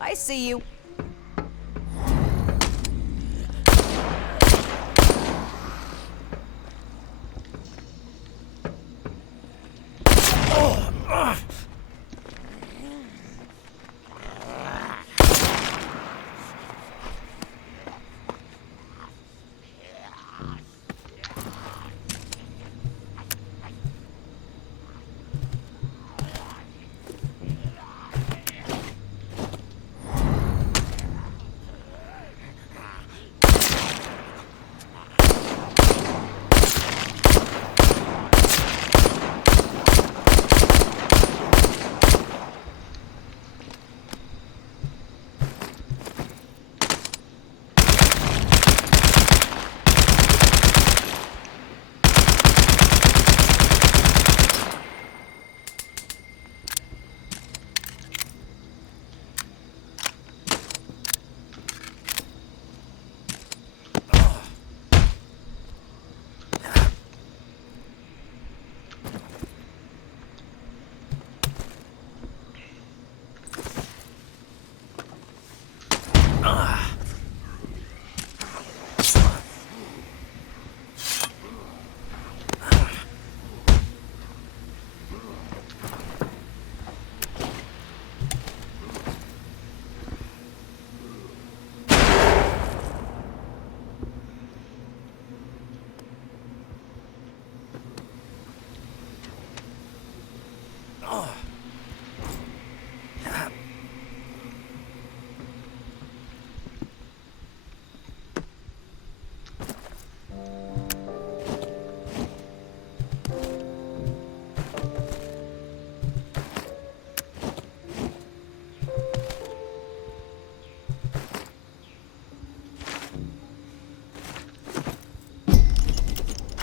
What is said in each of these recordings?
I see you.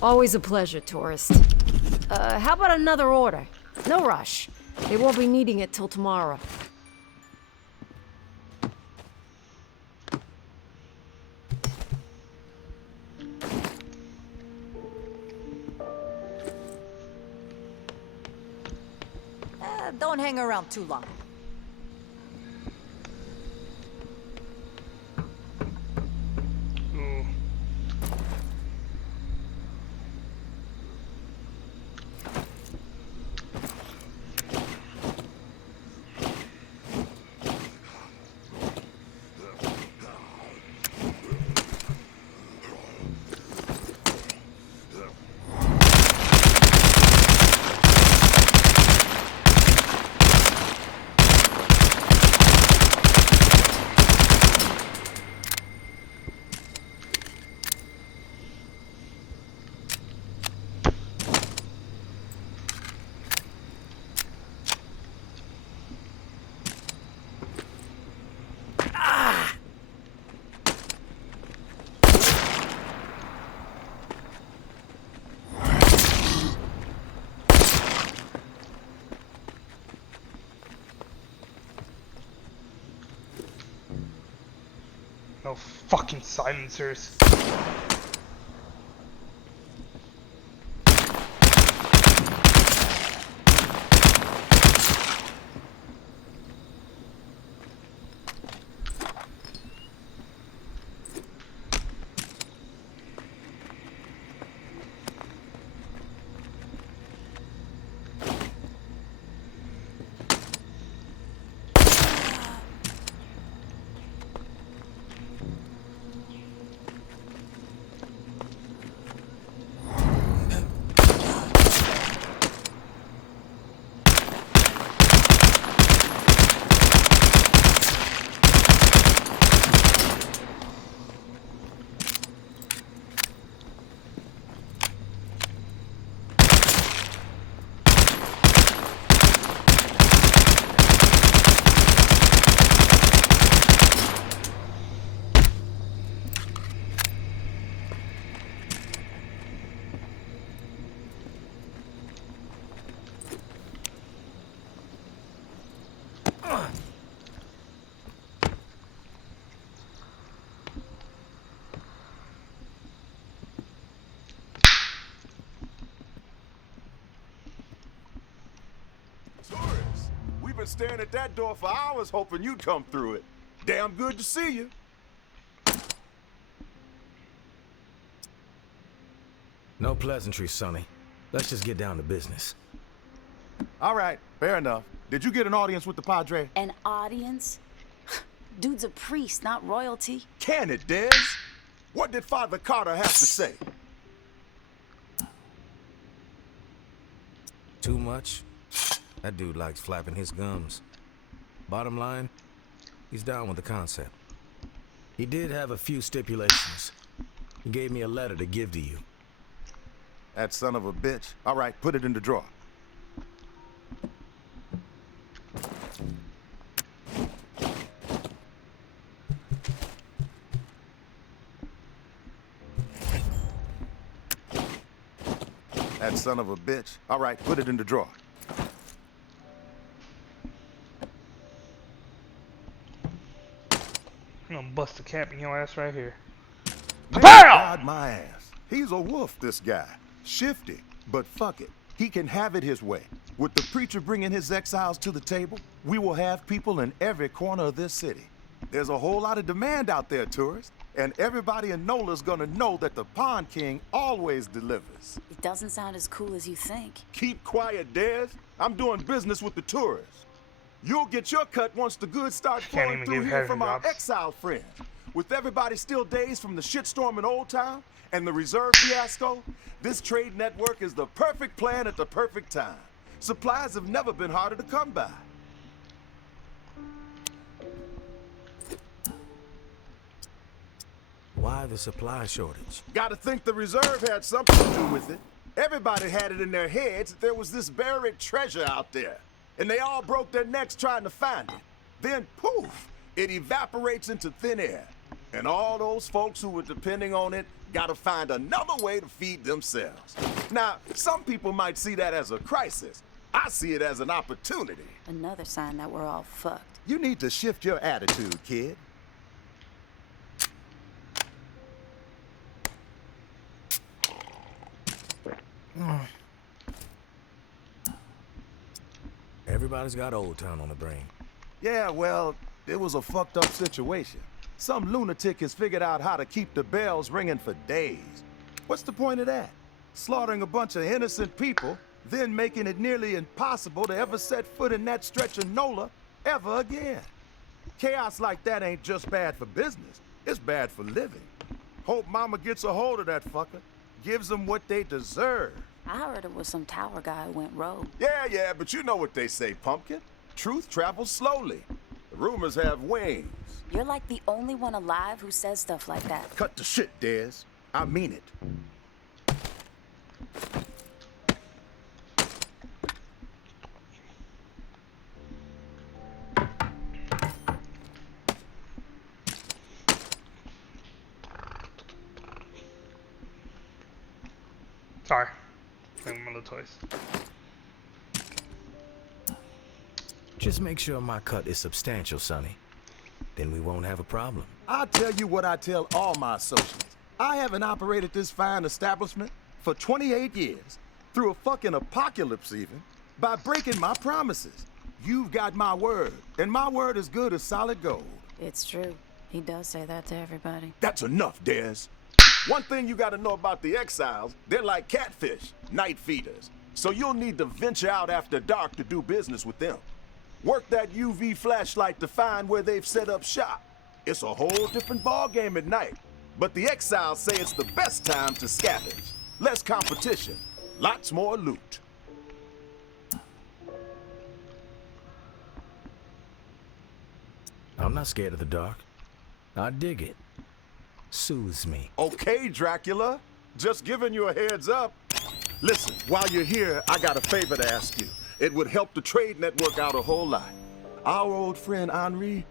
Always a pleasure, tourist. How about another order? No rush. They won't be needing it till tomorrow. Don't hang around too long. No fucking silencers. been staring at that door for hours hoping you'd come through it. Damn good to see you. No pleasantries, Sonny. Let's just get down to business. All right, fair enough. Did you get an audience with the Padre? An audience? Dude's a priest, not royalty. Can it, Des? What did Father Carter have to say? Too much? That dude likes flapping his gums. Bottom line, he's down with the concept. He did have a few stipulations. He gave me a letter to give to you. That son of a bitch. All right, put it in the drawer. That son of a bitch. All right, put it in the drawer. I'm gonna bust a cap in your ass right here. God, my ass. He's a wolf, this guy. Shifty, but fuck it. He can have it his way. With the preacher bringing his exiles to the table, we will have people in every corner of this city. There's a whole lot of demand out there, tourists, and everybody in NOLA's gonna know that the Pond King always delivers. It doesn't sound as cool as you think. Keep quiet, Des. I'm doing business with the tourists. You'll get your cut once the goods start Can't flowing even through give here heavy from our drops. exile friends. With everybody still dazed from the shitstorm in Old Town and the reserve fiasco, this trade network is the perfect plan at the perfect time. Supplies have never been harder to come by. Why the supply shortage? Gotta think the reserve had something to do with it. Everybody had it in their heads that there was this buried treasure out there, and they all broke their necks trying to find it. Then, poof, it evaporates into thin air. And all those folks who were depending on it gotta find another way to feed themselves. Now, some people might see that as a crisis. I see it as an opportunity. Another sign that we're all fucked. You need to shift your attitude, kid. Everybody's got Old Town on the brain. Yeah, well, it was a fucked up situation. Some lunatic has figured out how to keep the bells ringing for days. What's the point of that? Slaughtering a bunch of innocent people, then making it nearly impossible to ever set foot in that stretch of NOLA ever again. Chaos like that ain't just bad for business, it's bad for living. Hope Mama gets a hold of that fucker, gives them what they deserve. I heard it was some tower guy who went rogue. Yeah, but you know what they say, Pumpkin. Truth travels slowly. The rumors have wings. You're like the only one alive who says stuff like that. Cut the shit, Des. I mean it. Sorry. Playing with my little toys. Just make sure my cut is substantial, Sonny. Then we won't have a problem. I'll tell you what I tell all my associates. I haven't operated this fine establishment for 28 years, through a fucking apocalypse even, by breaking my promises. You've got my word, and my word is good as solid gold. It's true. He does say that to everybody. That's enough, Des. One thing you gotta know about the exiles, they're like catfish, night feeders. So you'll need to venture out after dark to do business with them. Work that UV flashlight to find where they've set up shop. It's a whole different ballgame at night. But the exiles say it's the best time to scavenge. Less competition, lots more loot. I'm not scared of the dark. I dig it. Soothes me. Okay, Dracula. Just giving you a heads up. Listen, while you're here, I got a favor to ask you. It would help the trade network out a whole lot. Our old friend Henri,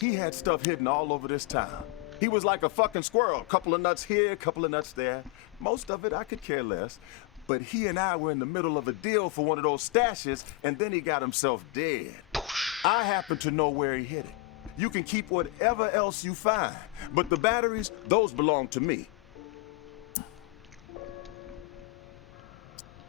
he had stuff hidden all over this town. He was like a fucking squirrel. Couple of nuts here, couple of nuts there. Most of it I could care less. But he and I were in the middle of a deal for one of those stashes, and then he got himself dead. I happen to know where he hid it. You can keep whatever else you find, but the batteries, those belong to me.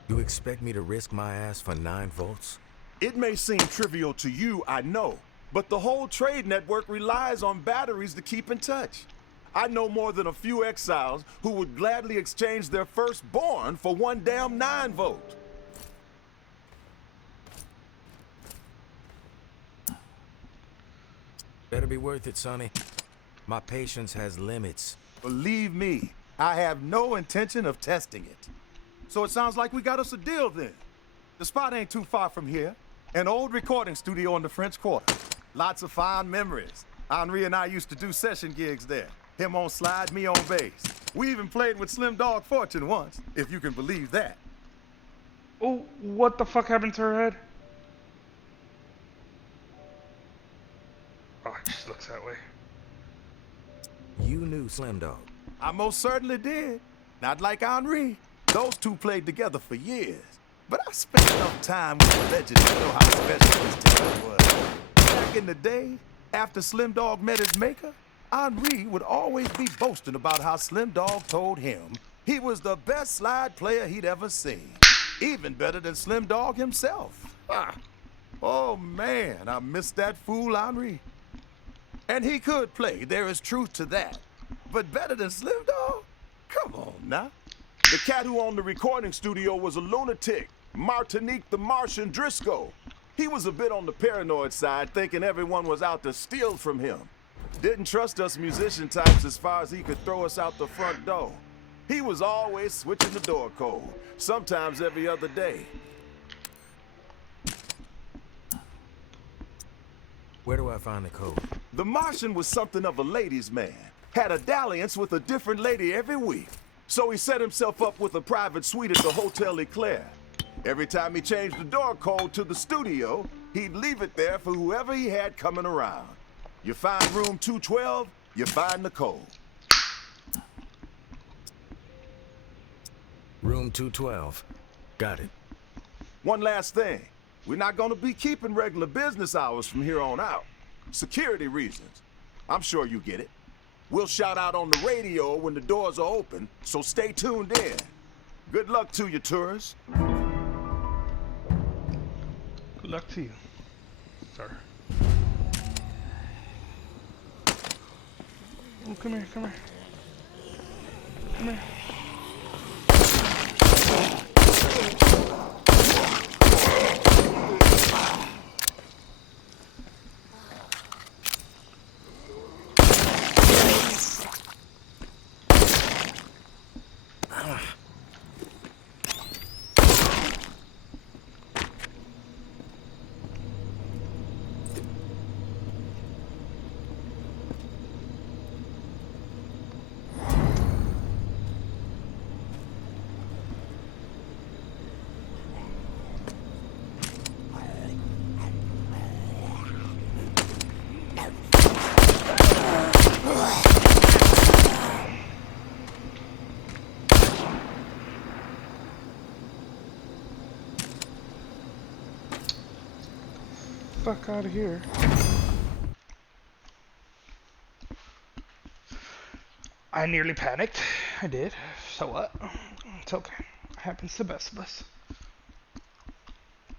You expect me to risk my ass for 9 volts? It may seem trivial to you, I know, but the whole trade network relies on batteries to keep in touch. I know more than a few exiles who would gladly exchange their firstborn for one damn 9-volt. Better be worth it, Sonny. My patience has limits. Believe me, I have no intention of testing it. So it sounds like we got us a deal then. The spot ain't too far from here. An old recording studio in the French Quarter. Lots of fond memories. Henri and I used to do session gigs there. Him on slide, me on bass. We even played with Slim Dog Fortune once, if you can believe that. Oh, what the fuck happened to her head? Oh, it just looks that way. You knew Slim Dog. I most certainly did. Not like Henri. Those two played together for years. But I spent enough time with the legend to know how special his talent was. Back in the day, after Slim Dog met his maker, Henri would always be boasting about how Slim Dog told him he was the best slide player he'd ever seen. Even better than Slim Dog himself. Ah. Oh man, I miss that fool Henri. And he could play, there is truth to that. But better than Slim Dog? Come on now. The cat who owned the recording studio was a lunatic, Martinique the Martian Driscoll. He was a bit on the paranoid side, thinking everyone was out to steal from him. Didn't trust us musician types as far as he could throw us out the front door. He was always switching the door code, sometimes every other day. Where do I find the code? The Martian was something of a ladies' man. Had a dalliance with a different lady every week. So he set himself up with a private suite at the Hotel Eclair. Every time he changed the door code to the studio, he'd leave it there for whoever he had coming around. You find room 212, you find the code. Room 212. Got it. One last thing. We're not gonna be keeping regular business hours from here on out. Security reasons. I'm sure you get it. We'll shout out on the radio when the doors are open, so stay tuned in. Good luck to you, tourists. Good luck to you, sir. Oh, come here, come here. Come here. Fuck out of here. I nearly panicked. I did. So what? It's okay. It happens to the best of us.